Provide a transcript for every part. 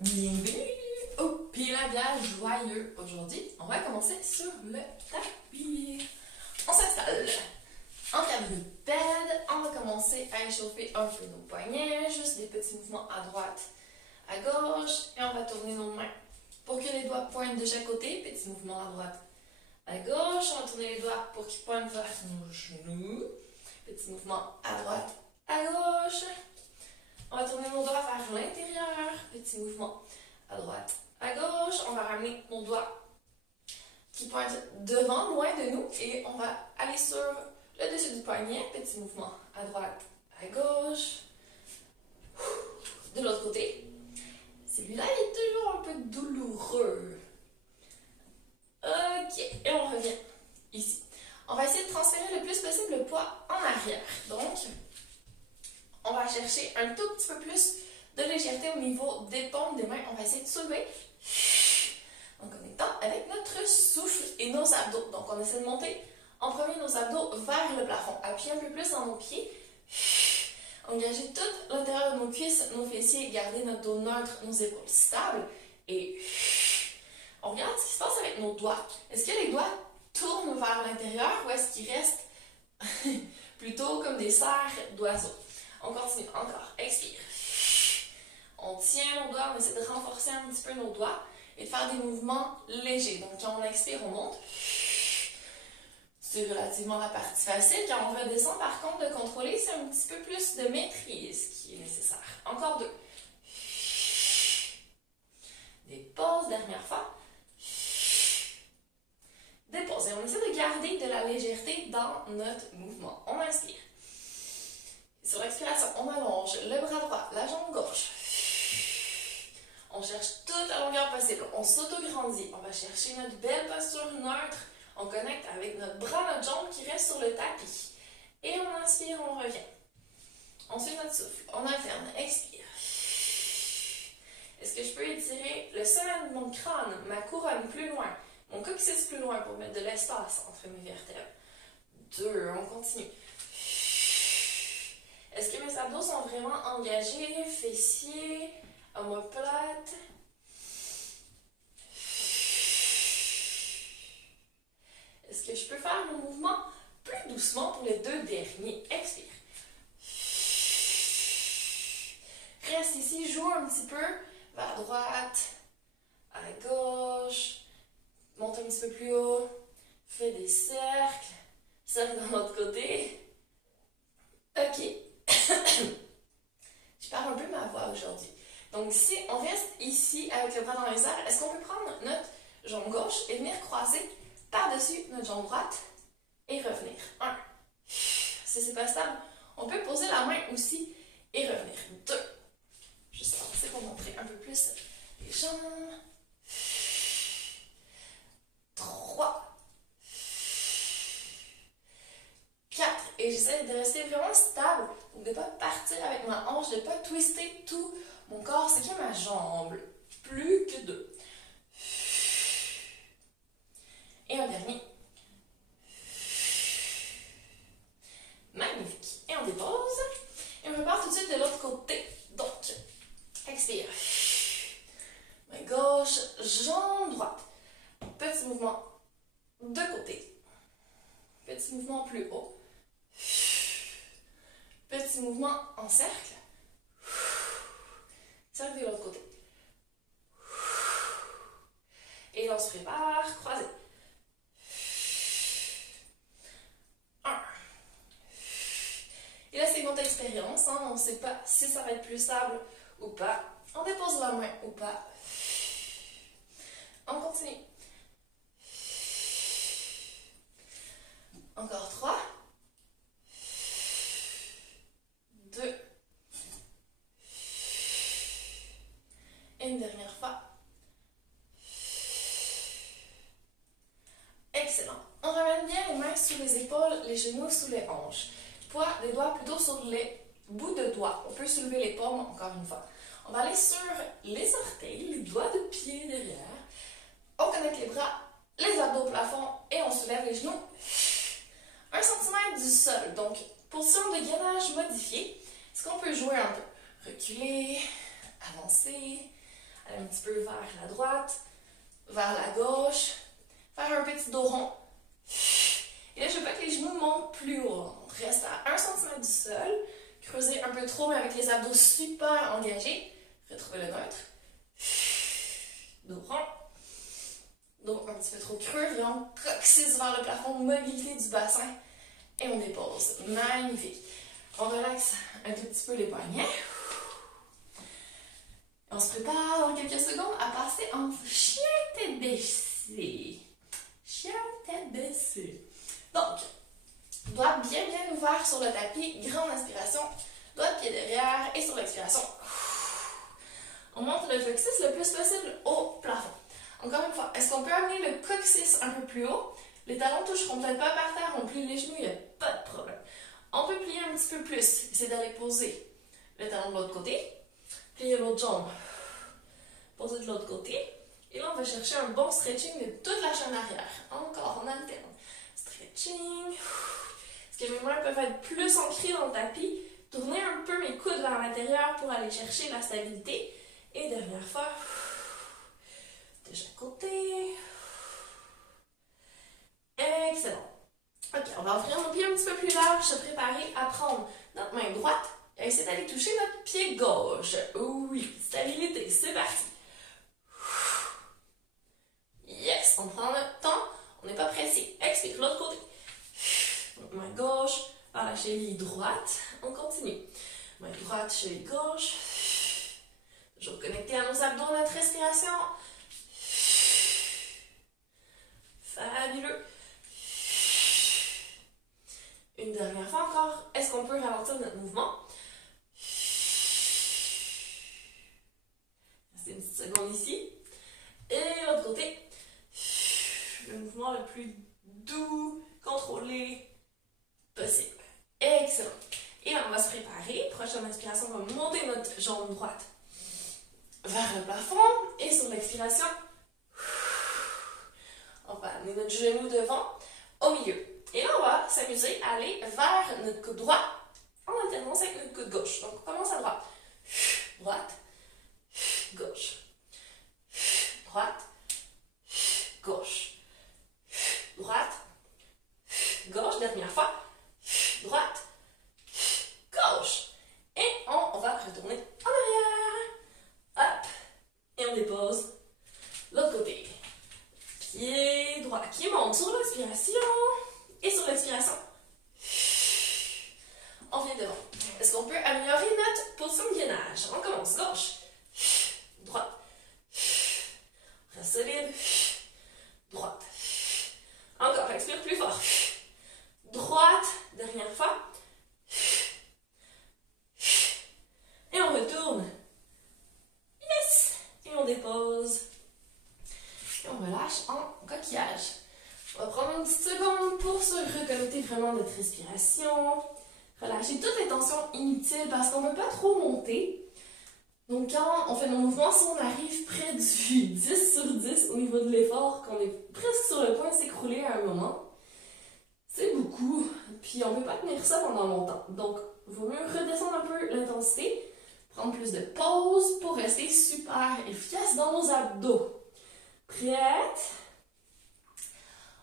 Bienvenue au Pilates joyeux. Aujourd'hui, on va commencer sur le tapis. On s'installe en quadrupède. On va commencer à échauffer un peu nos poignets, juste des petits mouvements à droite, à gauche, et on va tourner nos mains pour que les doigts pointent de chaque côté. Petit mouvement à droite, à gauche. On va tourner les doigts pour qu'ils pointent vers nos genoux. Petit mouvement à droite, à gauche. On va tourner nos doigts vers l'intérieur. Petit mouvement à droite, à gauche. On va ramener nos doigts qui pointent devant, loin de nous. Et on va aller sur le dessus du poignet. Petit mouvement à droite, à gauche. De l'autre côté. Celui-là est toujours un peu douloureux. Ok, et on revient ici. On va essayer de transférer le plus possible le poids en arrière. Donc, on va chercher un tout petit peu plus de légèreté au niveau des paumes des mains. On va essayer de soulever en connectant avec notre souffle et nos abdos. Donc, on essaie de monter en premier nos abdos vers le plafond. Appuyer un peu plus dans nos pieds. Engager tout l'intérieur de nos cuisses, nos fessiers, garder notre dos neutre, nos épaules stables. Et on regarde ce qui se passe avec nos doigts. Est-ce que les doigts tournent vers l'intérieur ou est-ce qu'ils restent plutôt comme des serres d'oiseaux? On continue encore. Expire. On tient nos doigts, on essaie de renforcer un petit peu nos doigts et de faire des mouvements légers. Donc, quand on expire, on monte. C'est relativement la partie facile. Quand on redescend, par contre, de contrôler, c'est un petit peu plus de maîtrise qui est nécessaire. Encore deux. Des pauses, dernière fois. Des pauses. Et on essaie de garder de la légèreté dans notre mouvement. On inspire. Sur l'expiration, on allonge le bras droit, la jambe gauche. On cherche toute la longueur possible. On s'auto-grandit. On va chercher notre belle posture neutre. On connecte avec notre bras, notre jambe qui reste sur le tapis. Et on inspire, on revient. On suit notre souffle. On alterne. Expire. Est-ce que je peux étirer le sommet de mon crâne, ma couronne plus loin, mon coccyx plus loin pour mettre de l'espace entre mes vertèbres? Deux. On continue. Est-ce que mes abdos sont vraiment engagés? Fessiers, omoplate. Est-ce que je peux faire mon mouvement plus doucement pour les deux derniers? Expire. Reste ici, joue un petit peu vers droite, à gauche. Monte un petit peu plus haut. Fais des cercles. Cercle de l'autre côté. Ok. Je perds un peu ma voix aujourd'hui. Donc, si on reste ici avec le bras dans les airs, est-ce qu'on peut prendre notre jambe gauche et venir croiser par-dessus notre jambe droite et revenir? Un. Si c'est pas stable, on peut poser la main aussi et revenir. Deux. Juste avancer pour montrer un peu plus les jambes. Trois. Quatre. Et j'essaie de rester vraiment stable. Donc de ne pas partir avec ma hanche, de ne pas twister tout mon corps. C'est que ma jambe. Plus que deux. Et un dernier. Magnifique. Et on dépose. Et on repart tout de suite de l'autre côté. Donc, expire. Main gauche, jambe droite. Petit mouvement de côté. Petit mouvement plus haut. Petit mouvement en cercle. Cercle de l'autre côté. Et là, on se prépare. Croisé. Un. Et là, c'est votre expérience. Hein? On ne sait pas si ça va être plus stable ou pas. On dépose la main ou pas. On continue. Encore 3. 2. Et une dernière fois. Excellent. On ramène bien les mains sous les épaules, les genoux sous les hanches. Poids des doigts plutôt sur les bouts de doigts. On peut soulever les paumes encore une fois. On va aller sur les orteils, les doigts de pied derrière. On connecte les bras, les abdos au plafond et on soulève les genoux 1 cm du sol. Donc, position de gainage modifiée. Est-ce qu'on peut jouer un peu? Reculer, avancer, aller un petit peu vers la droite, vers la gauche, faire un petit dos rond. Et là, je veux pas que les genoux montent plus haut. On reste à 1 cm du sol, creuser un peu trop, mais avec les abdos super engagés. Retrouver le neutre. Dos rond. Dos un petit peu trop creux, vraiment coccyx vers le plafond, mobilité du bassin. Et on dépose. Magnifique. On relaxe un tout petit peu les poignets. On se prépare dans quelques secondes à passer en chien tête baissée. Chien tête baissée. Donc, doigts bien ouverts sur le tapis. Grande inspiration. Doigt de pied derrière. Et sur l'expiration, on monte le coccyx le plus possible au plafond. Encore une fois, est-ce qu'on peut amener le coccyx un peu plus haut? Les talons ne toucheront peut-être pas par terre, on plie les genoux, il n'y a pas de problème. On peut plier un petit peu plus, essayer d'aller poser le talon de l'autre côté, plier l'autre jambe, poser de l'autre côté, et là on va chercher un bon stretching de toute la chaîne arrière. Encore, on alterne. Stretching. Est-ce que mes mains peuvent être plus ancrées dans le tapis? Tourner un peu mes coudes vers l'intérieur pour aller chercher la stabilité. Et dernière fois, de chaque côté. Excellent. Ok, on va ouvrir nos pieds un petit peu plus large, se préparer à prendre notre main droite et essayer d'aller toucher notre pied gauche. Oui, stabilité, c'est parti. Yes, on prend notre temps, on n'est pas pressé. Expire, l'autre côté. Donc, main gauche vers la cheville droite, on continue. Main droite, cheville gauche. Toujours connecté à nos abdos, notre respiration. Fabuleux. Une dernière fois encore. Est-ce qu'on peut ralentir notre mouvement? Restez une petite seconde ici. Et l'autre côté. Le mouvement le plus doux, contrôlé possible. Excellent. Et on va se préparer. Prochaine inspiration, on va monter notre jambe droite vers le plafond. Et sur l'expiration, on va amener notre genou devant, au milieu. Et là, on va s'amuser à aller vers notre coude droit en alternance avec notre coude gauche. Donc, on commence à droite. Droite, gauche. Droite, gauche. Droite, gauche. Dernière fois. Droite, gauche. Et on va retourner en arrière. Hop. Et on dépose l'autre côté. Pied droit qui monte sur l'expiration. Et sur l'expiration, on vient devant. Est-ce qu'on peut améliorer notre position de gainage? On commence. Gauche, droite, reste solide, droite. Encore, expire plus fort. Droite, dernière fois. Et on retourne. Yes! Et on dépose. Et on relâche en coquillage. On va prendre une petite seconde pour se reconnecter vraiment notre respiration. Relâcher toutes les tensions inutiles parce qu'on ne veut pas trop monter. Donc quand on fait nos mouvements, si on arrive près du 10 sur 10 au niveau de l'effort, qu'on est presque sur le point de s'écrouler à un moment, c'est beaucoup. Puis on ne peut pas tenir ça pendant longtemps. Donc, il vaut mieux redescendre un peu l'intensité, prendre plus de pause pour rester super efficace dans nos abdos. Prête?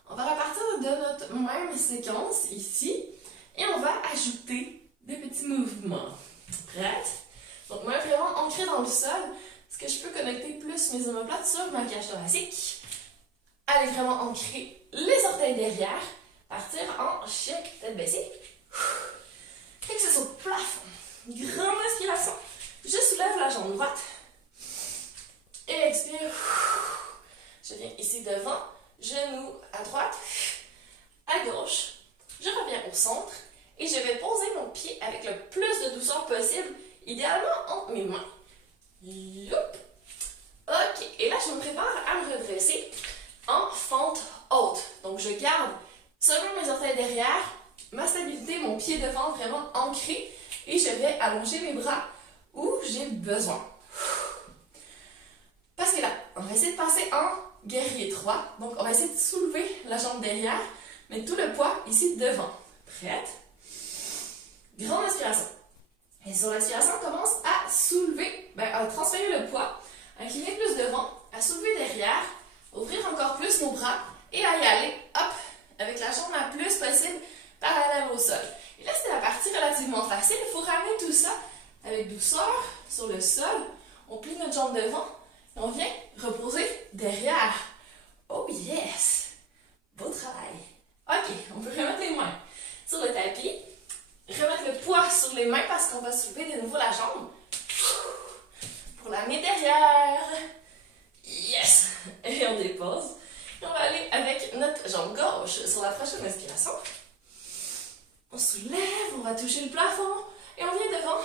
On va repartir de notre même séquence ici et on va ajouter des petits mouvements. Prête? Donc, main vraiment ancrée dans le sol. Est-ce que je peux connecter plus mes omoplates sur ma cage thoracique? Allez vraiment ancrer les orteils derrière. Partir en chien tête baissée. Fixez au plafond. Grande inspiration. Je soulève la jambe droite. Et expire. Je viens ici devant. Genou à droite, à gauche. Je reviens au centre et je vais poser mon pied avec le plus de douceur possible, idéalement entre mes mains. Youp. Ok, et là je me prépare à me redresser en fente haute. Donc je garde selon mes orteils derrière, ma stabilité, mon pied devant vraiment ancré et je vais allonger mes bras où j'ai besoin. Parce que là, on va essayer de passer en guerrier 3. Donc, on va essayer de soulever la jambe derrière, mais tout le poids ici devant. Prête? Grande inspiration. Et sur l'expiration, on commence à soulever, à transférer le poids incliner plus devant, à soulever derrière, ouvrir encore plus nos bras et à y aller, hop, avec la jambe la plus possible parallèle au sol. Et là, c'est la partie relativement facile. Il faut ramener tout ça avec douceur sur le sol. On plie notre jambe devant et on vient reposer derrière. Oh yes! Beau travail. OK, on peut remettre les mains sur le tapis. Remettre le poids sur les mains parce qu'on va soulever de nouveau la jambe. Pour l'amener derrière. Yes! Et on dépose. Et on va aller avec notre jambe gauche sur la prochaine inspiration. On soulève, on va toucher le plafond et on vient devant.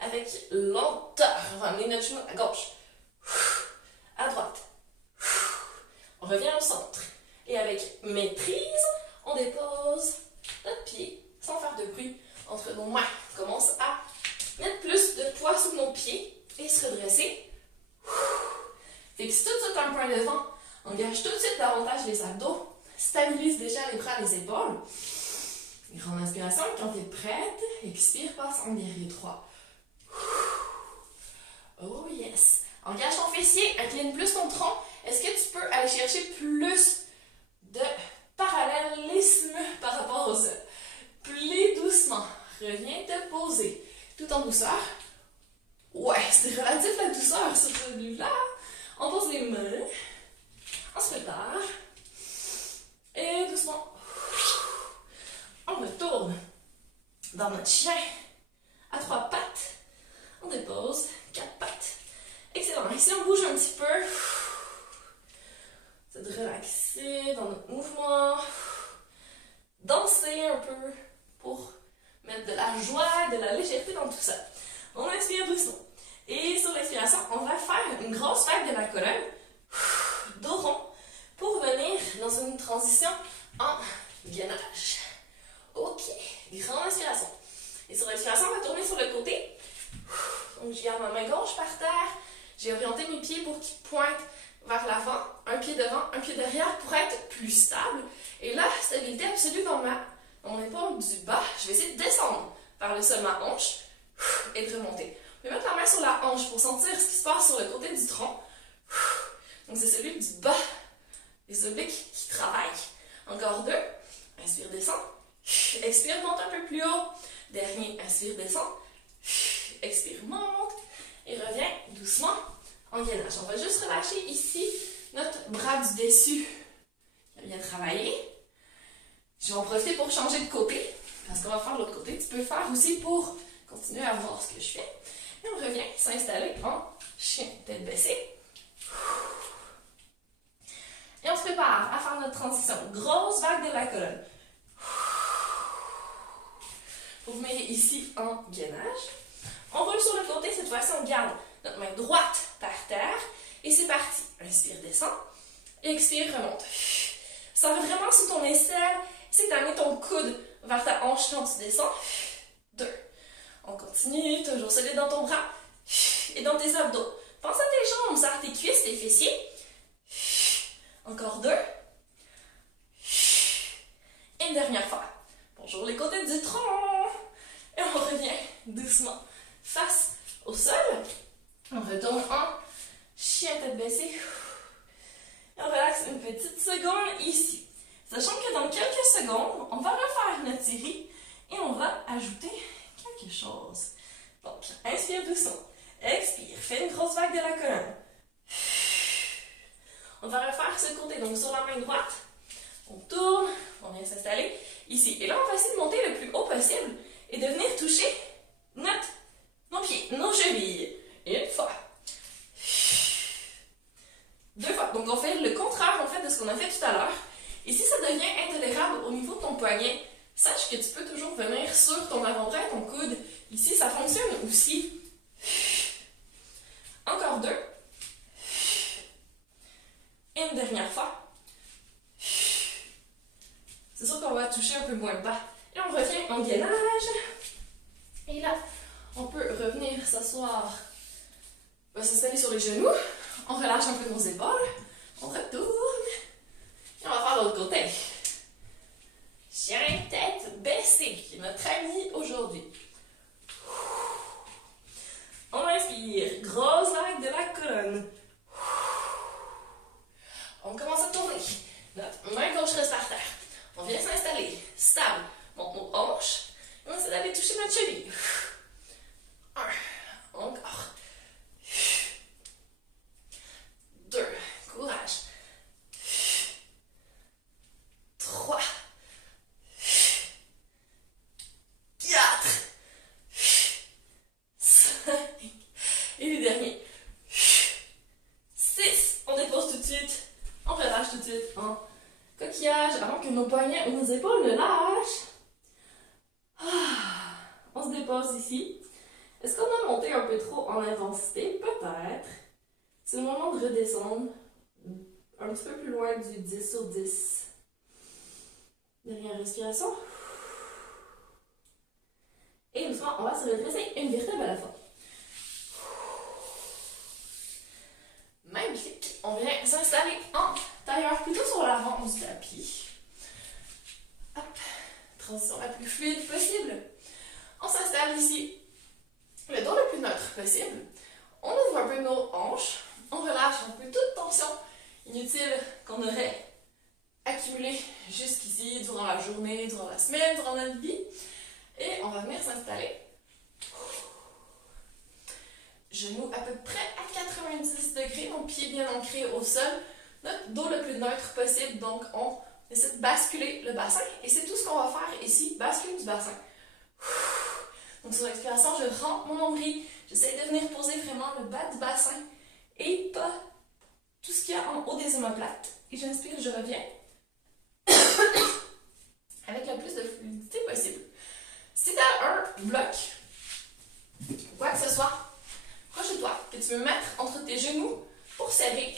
Avec lenteur, on va amener notre genou à gauche, à droite. On revient au centre. Et avec maîtrise, on dépose notre pied sans faire de bruit entre nos mains. On commence à mettre plus de poids sous nos pieds et se redresser. Fixe tout de suite un point devant. Engage tout de suite davantage les abdos. Stabilise déjà les bras, les épaules. Grande inspiration. Quand tu es prête, expire, passe en guerrier 3. Oh yes! Engage ton fessier, incline plus ton tronc. Est-ce que tu peux aller chercher plus de parallélisme par rapport au sol? Plie doucement. Reviens te poser. Tout en douceur. Ouais, c'est relatif la douceur sur celui-là. On pose les mains. On se prépare. Et doucement. On retourne dans notre chien à 3 pattes. On dépose 4 pattes. Excellent. Ici, on bouge un petit peu. C'est de relaxer dans notre mouvement. Danser un peu pour mettre de la joie, de la légèreté dans tout ça. On inspire doucement. Et sur l'expiration, on va faire une grosse vague de la colonne. Dos rond pour venir dans une transition en gainage. OK. Grande inspiration. Et sur l'expiration, on va tourner sur le côté. Donc, je garde ma main gauche par terre. J'ai orienté mes pieds pour qu'ils pointent vers l'avant. Un pied devant, un pied derrière pour être plus stable. Et là, stabilité absolue dans mon épaule du bas. Je vais essayer de descendre vers le sol ma hanche et de remonter. Je vais mettre la main sur la hanche pour sentir ce qui se passe sur le côté du tronc. Donc, c'est celui du bas. Les obliques qui travaillent. Encore 2. Inspire, descend. Expire, monte un peu plus haut. Dernier, inspire, descend. Expire, monte. Et reviens doucement en gainage. On va juste relâcher ici notre bras du dessus. Il a bien travaillé. Je vais en profiter pour changer de côté. Parce qu'on va faire l'autre côté. Tu peux faire aussi pour continuer à voir ce que je fais. Et on revient s'installer en chien, tête baissée. Et on se prépare à faire notre transition. Grosse vague de la colonne. Vous venez ici en gainage. On roule sur le côté. Cette fois-ci, on garde notre main droite par terre. Et c'est parti. Inspire, descend. Expire, remonte. Ça va vraiment sous ton aisselle. C'est d'amener ton coude vers ta hanche quand tu descends. 2. On continue. Toujours solide dans ton bras. Et dans tes abdos. Pense à tes jambes, serre tes cuisses, tes fessiers. Encore 2. Et une dernière fois. Bonjour les côtés du tronc. Et on revient doucement face au sol. On retourne en chien tête baissée. Et on relaxe une petite seconde ici. Sachant que dans quelques secondes, on va refaire notre série et on va ajouter quelque chose. Donc, inspire doucement. Expire. Fais une grosse vague de la colonne. On va refaire ce côté. Donc, sur la main droite, on tourne, on vient s'installer ici. Et là, on va essayer de monter le plus haut possible et de venir toucher nos pieds, nos chevilles. Une fois. 2 fois. Donc, on fait le contraire, en fait, de ce qu'on a fait tout à l'heure. Et si ça devient intolérable au niveau de ton poignet, sache que tu peux toujours venir sur ton avant-bras et ton coude. Ici, ça fonctionne aussi. Encore 2. Et une dernière fois. C'est sûr qu'on va toucher un peu moins bas. Et on revient en gainage. Et là, on peut revenir s'asseoir. On va s'installer sur les genoux. On relâche un peu nos épaules. On retourne. Et on va faire l'autre côté. Chien tête baissée, qui est notre ami aujourd'hui. On inspire. Grosse vague de la que nos poignets ou nos épaules ne lâchent. On se dépose ici. Est-ce qu'on a monté un peu trop en intensité? Peut-être. C'est le moment de redescendre un petit peu plus loin du 10 sur 10. Dernière respiration. Et doucement, on va se redresser une vertèbre à la fois. Même clic, on vient s'installer en tailleur plutôt sur l'avant du tapis. Hop, transition la plus fluide possible. On s'installe ici, le dos le plus neutre possible. On ouvre un peu nos hanches, on relâche un peu toute tension inutile qu'on aurait accumulée jusqu'ici durant la journée, durant la semaine, durant notre vie. Et on va venir s'installer. Genoux à peu près à 90 degrés, donc pieds bien ancrés au sol, notre dos le plus neutre possible, donc on essaie de basculer le bassin, et c'est tout ce qu'on va faire ici, basculer du bassin. Donc sur l'expiration, je rentre mon nombril, j'essaie de venir poser vraiment le bas du bassin, et pas tout ce qu'il y a en haut des omoplates, et j'inspire, je reviens, avec le plus de fluidité possible. Si tu as un bloc, quoi que ce soit, proche de toi, que tu veux mettre entre tes genoux pour serrer,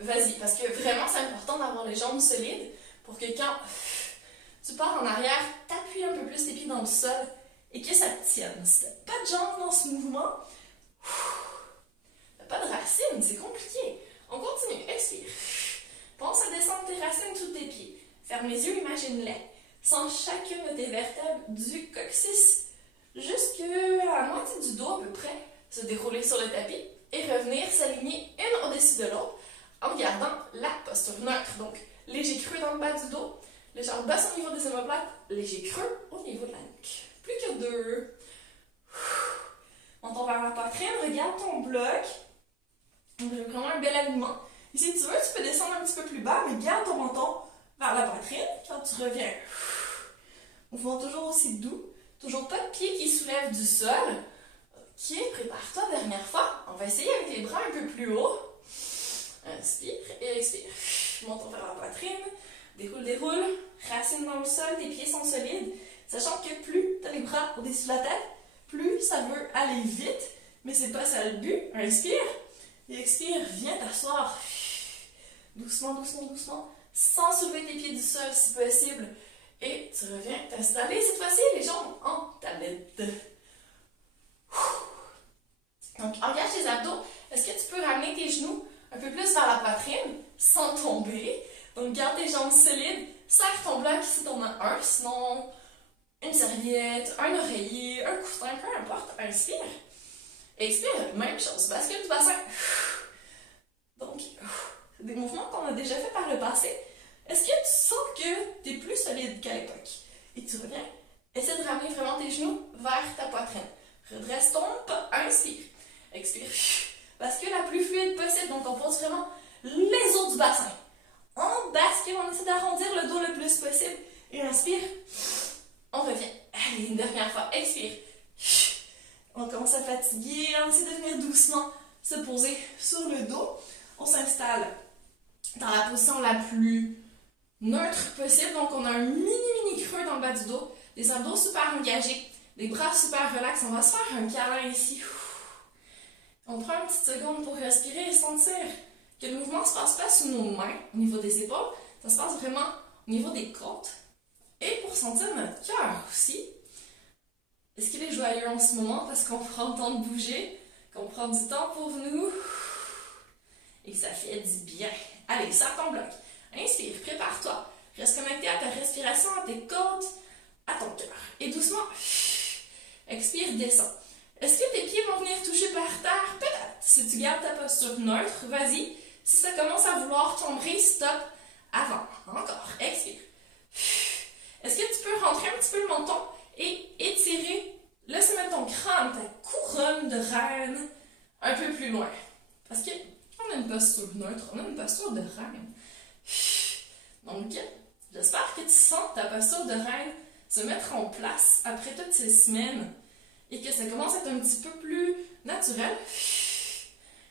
vas-y, parce que vraiment c'est important d'avoir les jambes solides pour que quand tu pars en arrière, t'appuies un peu plus tes pieds dans le sol et que ça te tienne. Si t'as pas de jambes dans ce mouvement, t'as pas de racines, c'est compliqué. On continue, expire. Pense à descendre tes racines sous tes pieds. Ferme les yeux, imagine-les. Sens chacune de tes vertèbres du coccyx jusqu'à la moitié du dos à peu près se dérouler sur le tapis et revenir s'aligner une au-dessus de l'autre en gardant la posture neutre. Donc, léger creux dans le bas du dos, légère basse au niveau des omoplates, léger creux au niveau de la nuque. Plus que 2. Menton vers la poitrine, regarde ton bloc. On a vraiment un bel alignement. Et si tu veux, tu peux descendre un petit peu plus bas, mais garde ton menton vers la poitrine quand tu reviens. Mouvement toujours aussi doux. Toujours pas de pied qui soulève du sol. Ok, prépare-toi, dernière fois. On va essayer avec les bras un peu plus haut. Inspire et expire. Menton vers la poitrine. Déroule, déroule. Racine dans le sol, tes pieds sont solides. Sachant que plus tu as les bras au-dessus de la tête, plus ça veut aller vite. Mais c'est pas ça le but. Inspire et expire. Viens t'asseoir. Doucement, doucement, doucement. Sans soulever tes pieds du sol si possible. Et tu reviens t'installer cette fois-ci les jambes en tablette. Donc, engage tes abdos. Est-ce que tu peux ramener tes genoux un peu plus vers la poitrine sans tomber? Donc, garde tes jambes solides. Serre ton bloc si tu en as un. Sinon, une serviette, un oreiller, un coussin, peu importe. Inspire. Expire. Même chose. Bascule du bassin. Donc, c'est des mouvements qu'on a déjà fait par le passé. Est-ce que tu sens que tu es plus solide qu'à l'époque? Et tu reviens. Essaie de ramener vraiment tes genoux vers ta poitrine. Redresse ton pas. Inspire. Expire. Bascule la plus fluide possible. Donc, on pose vraiment les os du bassin. On bascule, on essaie d'arrondir le dos le plus possible. Et inspire. On revient. Allez, une dernière fois. Expire. On commence à fatiguer. On essaie de venir doucement se poser sur le dos. On s'installe dans la position la plus neutre possible. Donc, on a un mini creux dans le bas du dos. Des abdos super engagés. Des bras super relax. On va se faire un câlin ici. On prend une petite seconde pour respirer et sentir que le mouvement ne se passe pas sous nos mains au niveau des épaules. Ça se passe vraiment au niveau des côtes. Et pour sentir notre cœur aussi. Est-ce qu'il est joyeux en ce moment parce qu'on prend le temps de bouger, qu'on prend du temps pour nous et que ça fait du bien. Allez, sors ton bloc. Inspire, prépare-toi. Reste connecté à ta respiration, à tes côtes, à ton cœur. Et doucement, expire, descends. Est-ce que tes pieds vont venir toucher par terre? Peut-être. Si tu gardes ta posture neutre, vas-y. Si ça commence à vouloir tomber, stop. Avant. Encore. Expire. Est-ce que tu peux rentrer un petit peu le menton et étirer le sommet de ton crâne, ta couronne de reine, un peu plus loin? Parce qu'on a une posture neutre, on a une posture de reine. Donc, j'espère que tu sens ta posture de reine se mettre en place après toutes ces semaines et que ça commence à être un petit peu plus naturel,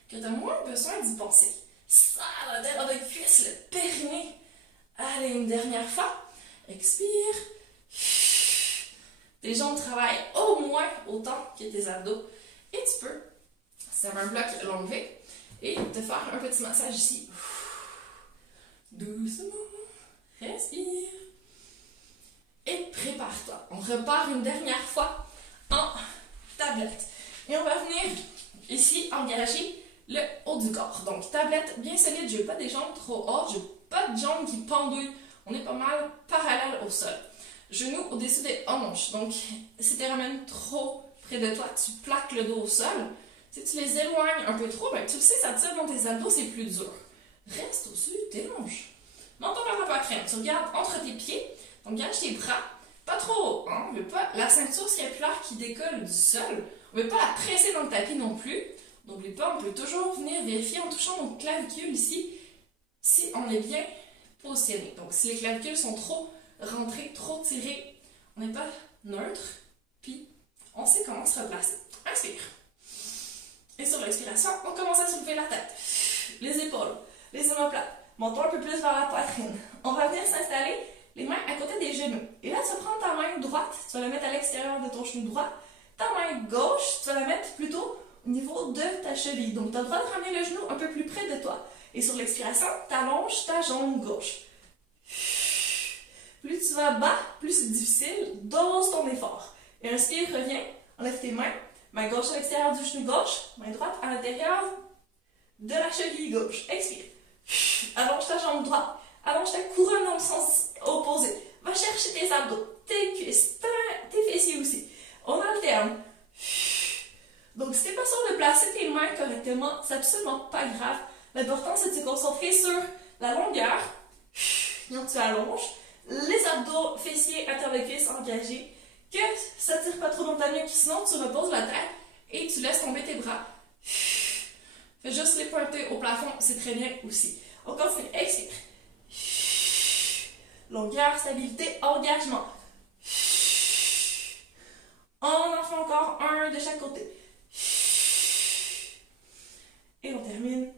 que tu as moins besoin d'y penser. Ça, la terre de cuisse, le périnée. Allez, une dernière fois. Expire. Tes jambes travaillent au moins autant que tes abdos. Et tu peux, si tu as un bloc, l'enlever et te faire un petit massage ici. Doucement. Respire. Et prépare-toi. On repart une dernière fois en tablette. Et on va venir ici engager le haut du corps. Donc, tablette bien solide. Je n'ai pas des jambes trop hautes. Je n'ai pas de jambes qui pendouillent. On est pas mal parallèle au sol. Genoux au-dessus des hanches. Donc, si tu les ramènes trop près de toi, tu plaques le dos au sol. Si tu les éloignes un peu trop, ben, tu le sais, ça tire dans tes abdos, c'est plus dur. Reste au-dessus de tes hanches. Menton vers la poitrine. Tu regardes entre tes pieds. Donc, gage tes bras. Pas trop haut. Hein? On ne veut pas la ceinture scapulaire qui décolle du sol. On ne veut pas la presser dans le tapis non plus. N'oublie pas, on peut toujours venir vérifier en touchant nos clavicules ici si on est bien positionné. Donc, si les clavicules sont trop rentrées, trop tirées, on n'est pas neutre. Puis, on sait comment se replacer. Inspire. Et sur l'expiration, on commence à soulever la tête. Les épaules, les omoplates. Menton un peu plus vers la poitrine. On va venir s'installer les mains à côté des genoux. Et là, tu vas prendre ta main droite, tu vas la mettre à l'extérieur de ton genou droit. Ta main gauche, tu vas la mettre plutôt au niveau de ta cheville. Donc, tu as le droit de ramener le genou un peu plus près de toi. Et sur l'expiration, tu allonges ta jambe gauche. Plus tu vas bas, plus c'est difficile. Dose ton effort. Et inspire, reviens. Enlève tes mains. Main gauche à l'extérieur du genou gauche. Main droite à l'intérieur de la cheville gauche. Expire. Allonge ta jambe droite. Allonge ta couronne dans le sens opposé. Va chercher tes abdos, tes cuisses, tes fessiers aussi. On alterne. Donc, si tu n'es pas sûr de placer tes mains correctement, c'est absolument pas grave. L'important, c'est de se concentrer sur la longueur. Donc, tu allonges. Les abdos, fessiers, interlocutrices engagés. Que ça ne tire pas trop dans ta nuque, sinon tu reposes la tête et tu laisses tomber tes bras. Fais juste les pointer au plafond, c'est très bien aussi. On continue. Expire. Longueur, stabilité, engagement. On en fait encore un de chaque côté. Et on termine.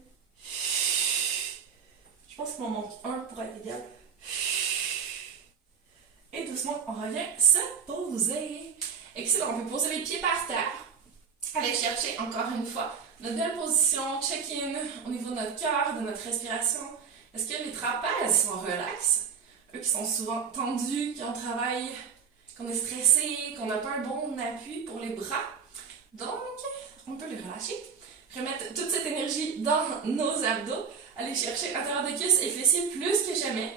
Je pense qu'il m'en manque un pour être égal. Et doucement, on revient se poser. Excellent, on peut poser les pieds par terre. Aller chercher encore une fois notre belle position, check-in au niveau de notre cœur, de notre respiration. Est-ce que les trapèzes sont relax? Eux qui sont souvent tendus, qui ont travaillé, qu'on est stressé, qu'on n'a pas un bon appui pour les bras. Donc, on peut les relâcher. Remettre toute cette énergie dans nos abdos. Aller chercher l'intérieur des cuisses et fessiers plus que jamais.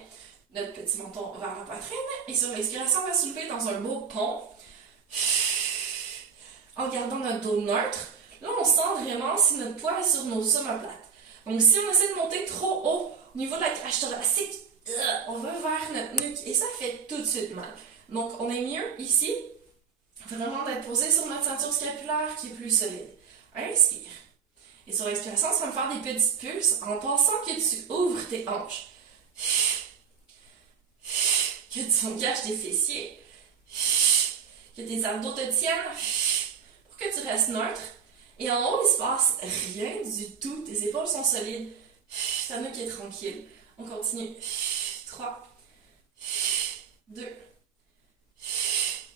Notre petit menton vers la poitrine. Et sur l'expiration, on va soulever dans un beau pont. En gardant notre dos neutre. Là, on sent vraiment si notre poids est sur nos omoplates. Donc, si on essaie de monter trop haut au niveau de la cage thoracique, on va vers notre nuque. Et ça fait tout de suite mal. Donc, on est mieux ici, vraiment d'être posé sur notre ceinture scapulaire qui est plus solide. Inspire. Et sur l'expiration, ça va me faire des petites pulses en pensant que tu ouvres tes hanches. Que tu engages tes fessiers. Que tes abdos te tiennent. Pour que tu restes neutre. Et en haut, il ne se passe rien du tout. Tes épaules sont solides. Ta nuque est tranquille. On continue. 3, 2,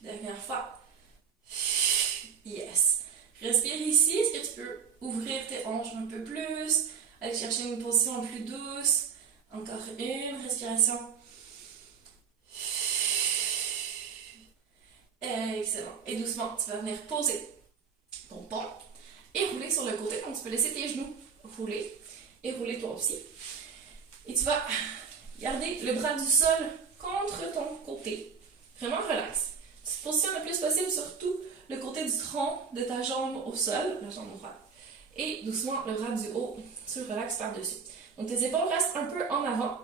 dernière fois. Yes. Respire ici. Est-ce que tu peux ouvrir tes hanches un peu plus? Aller chercher une position plus douce. Encore une respiration. Excellent. Et doucement, tu vas venir poser ton pont et rouler sur le côté. Donc, tu peux laisser tes genoux rouler et rouler toi aussi. Et tu vas garder le bras du sol contre ton côté. Vraiment relax. Tu te positionnes le plus possible, surtout le côté du tronc de ta jambe au sol, la jambe droite. Et doucement, le bras du haut, tu le relaxes par-dessus. Donc, tes épaules restent un peu en avant.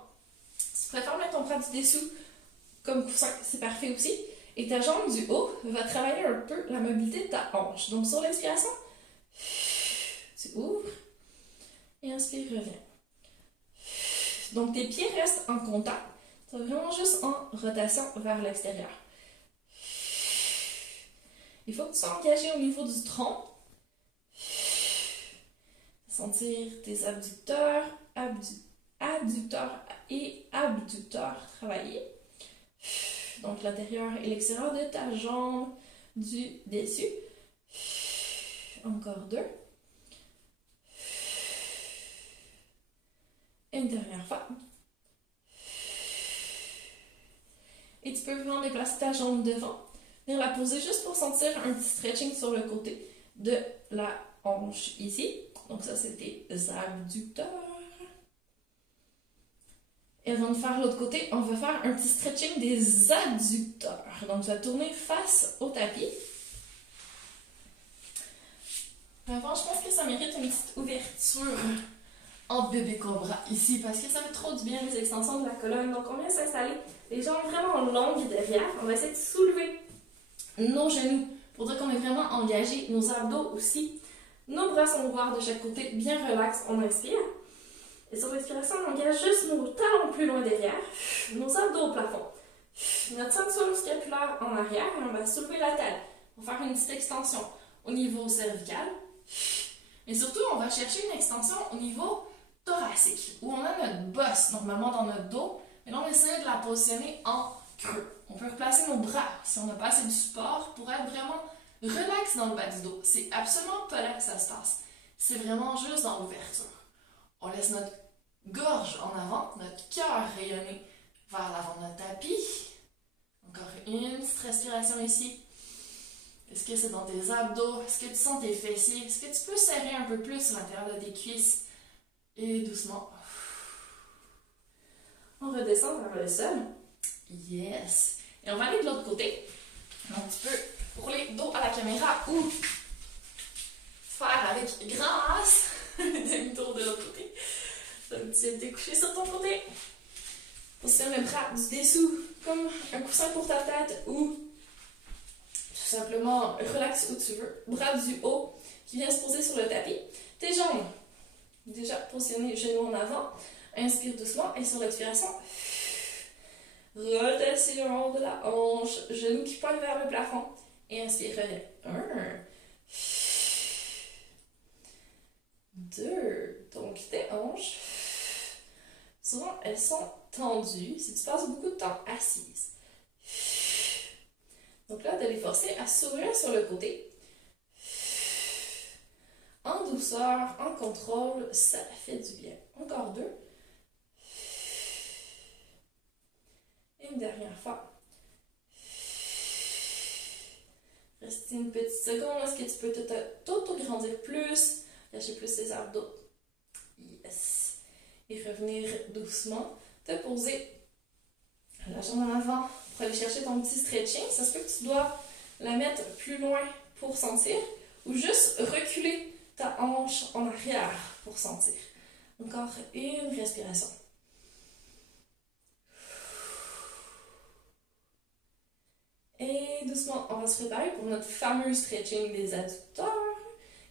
Si tu préfères mettre ton bras du dessous comme coussin, c'est parfait aussi. Et ta jambe du haut va travailler un peu la mobilité de ta hanche. Donc, sur l'expiration, tu ouvres et inspire, reviens. Donc, tes pieds restent en contact. Tu vas vraiment juste en rotation vers l'extérieur. Il faut que tu sois engagé au niveau du tronc. Sentir tes adducteurs et abducteurs travailler. Donc l'intérieur et l'extérieur de ta jambe du dessus. Encore 2. Une dernière fois. Et tu peux vraiment déplacer ta jambe devant. Venir la poser juste pour sentir un petit stretching sur le côté de la hanche ici. Donc ça, c'est tes abducteurs. Et avant de faire l'autre côté, on va faire un petit stretching des adducteurs. Donc, tu vas tourner face au tapis. Avant, je pense que ça mérite une petite ouverture en bébé cobra ici parce que ça fait trop du bien les extensions de la colonne. Donc, on vient s'installer les jambes vraiment longues derrière. On va essayer de soulever nos genoux pour dire qu'on est vraiment engagé, nos abdos aussi. Nos bras sont ouverts de chaque côté, bien relax. On inspire. Et sur l'expiration, on engage juste nos talons plus loin derrière, nos abdos au plafond. Notre ceinture scapulaire en arrière, et on va soulever la tête pour faire une petite extension au niveau cervical. Mais surtout, on va chercher une extension au niveau thoracique, où on a notre bosse normalement dans notre dos, mais là, on va essayer de la positionner en creux. On peut replacer nos bras si on n'a pas assez de support pour être vraiment relax dans le bas du dos. C'est absolument pas là que ça se passe. C'est vraiment juste dans l'ouverture. On laisse notre gorge en avant, notre cœur rayonner vers l'avant de notre tapis. Encore une petite respiration ici. Est-ce que c'est dans tes abdos? Est-ce que tu sens tes fessiers? Est-ce que tu peux serrer un peu plus l'intérieur de tes cuisses? Et doucement. On redescend vers le sol. Yes! Et on va aller de l'autre côté. Donc tu peux rouler dos à la caméra ou faire avec grâce demi-tour de l'autre côté. Donc, tu viens de te coucher sur ton côté. Positionne le bras du dessous comme un coussin pour ta tête ou tout simplement relax où tu veux. Bras du haut qui vient se poser sur le tapis. Tes jambes, déjà positionnées genoux en avant. Inspire doucement et sur l'expiration, rotation de la hanche, genoux qui pointent vers le plafond. Et inspire, reviens. 1, 2, donc tes hanches, souvent elles sont tendues si tu passes beaucoup de temps assise. Donc là, de les forcer à s'ouvrir sur le côté. En douceur, en contrôle, ça fait du bien. Encore 2. Une dernière fois. Reste une petite seconde. Est-ce que tu peux t'auto-grandir plus? Lâcher plus tes abdos. Yes. Et revenir doucement. Te poser la jambe en avant pour aller chercher ton petit stretching. Ça se peut que tu dois la mettre plus loin pour sentir ou juste reculer ta hanche en arrière pour sentir. Encore une respiration. Et doucement, on va se préparer pour notre fameux stretching des adducteurs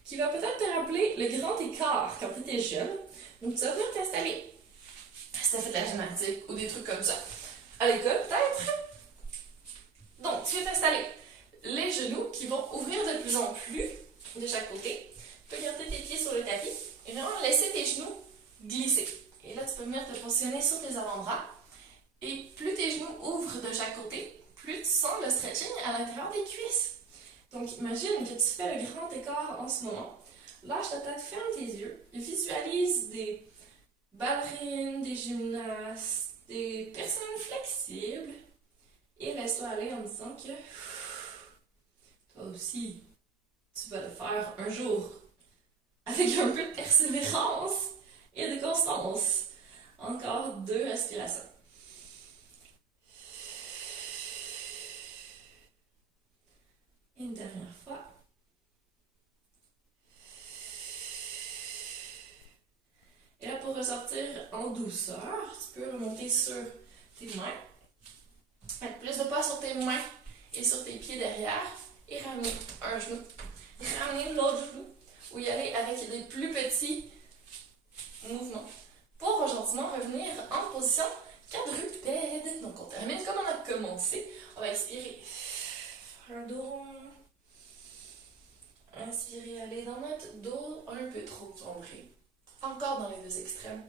qui va peut-être te rappeler le grand écart quand tu étais jeune. Donc, tu vas venir t'installer. Si tu as fait de la gymnastique ou des trucs comme ça. À l'école, peut-être. Donc, tu viens t'installer les genoux qui vont ouvrir de plus en plus de chaque côté. Tu peux garder tes pieds sur le tapis et vraiment laisser tes genoux glisser. Et là, tu peux venir te positionner sur tes avant-bras. Et plus tes genoux ouvrent de chaque côté, plus tu sens le stretching à l'intérieur des cuisses. Donc, imagine que tu fais le grand écart en ce moment. Lâche ta tête, ferme tes yeux et visualise des ballerines, des gymnastes, des personnes flexibles. Et laisse-toi aller en disant que toi aussi, tu vas le faire un jour avec un peu de persévérance et de constance. Encore 2 respirations. Une dernière fois. Et là, pour ressortir en douceur, tu peux remonter sur tes mains. Mettre plus de poids sur tes mains et sur tes pieds derrière. Et ramener un genou. Et ramener l'autre genou. Ou y aller avec des plus petits mouvements. Pour gentiment revenir en position quadrupède. Donc, on termine comme on a commencé. On va expirer. Un dos rond. Inspirez, aller dans notre dos un peu trop cambré. Encore dans les 2 extrêmes.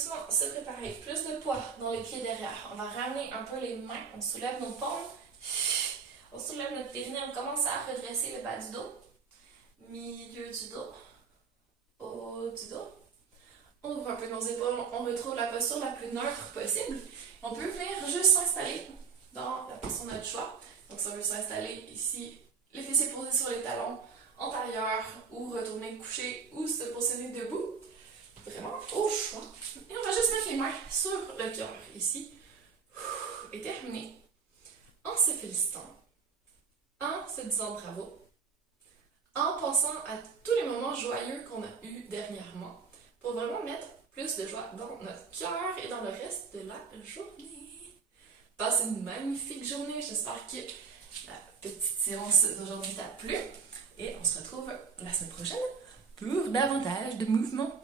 doucement se préparer. Plus de poids dans les pieds derrière. On va ramener un peu les mains. On soulève nos paumes. On soulève notre périnée. On commence à redresser le bas du dos. Milieu du dos. Haut du dos. On ouvre un peu nos épaules. On retrouve la posture la plus neutre possible. On peut venir juste s'installer dans la posture de notre choix. Donc, si on veut s'installer ici, les fessiers posés sur les talons antérieurs ou retourner coucher ou se positionner debout. Vraiment au choix. Et on va juste mettre les mains sur le cœur ici. Et terminer en se félicitant, en se disant bravo, en pensant à tous les moments joyeux qu'on a eus dernièrement pour vraiment mettre plus de joie dans notre cœur et dans le reste de la journée. Passez une magnifique journée. J'espère que la petite séance d'aujourd'hui t'a plu. Et on se retrouve la semaine prochaine pour davantage de mouvements.